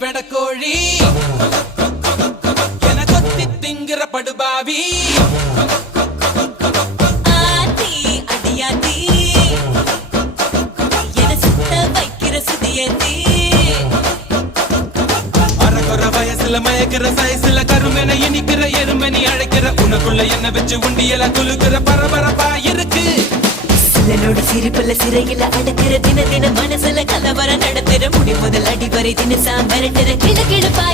வெடக்கோழி என கொத்தி திங்கிற படுபாவி ஆத்தி அடியாத்தி என சுத்த வைக்கிற சுதியத்தி அறகுற வயசுல மயக்கிற சைஸ்ல கருமென இனிக்கிற எருமனி அழைக்கிற உனக்குள்ள என்ன வச்சு உண்டியல குலுக்கிற பரபரப்பா இருக்கு சிலனோட சிரிப்புல சிறையில அடக்கிற தின தின மனசுல கலவரம் நடத்துற முடி முதல் அடி வரை தினசா மிரட்டுற கிழக்கிழப்பா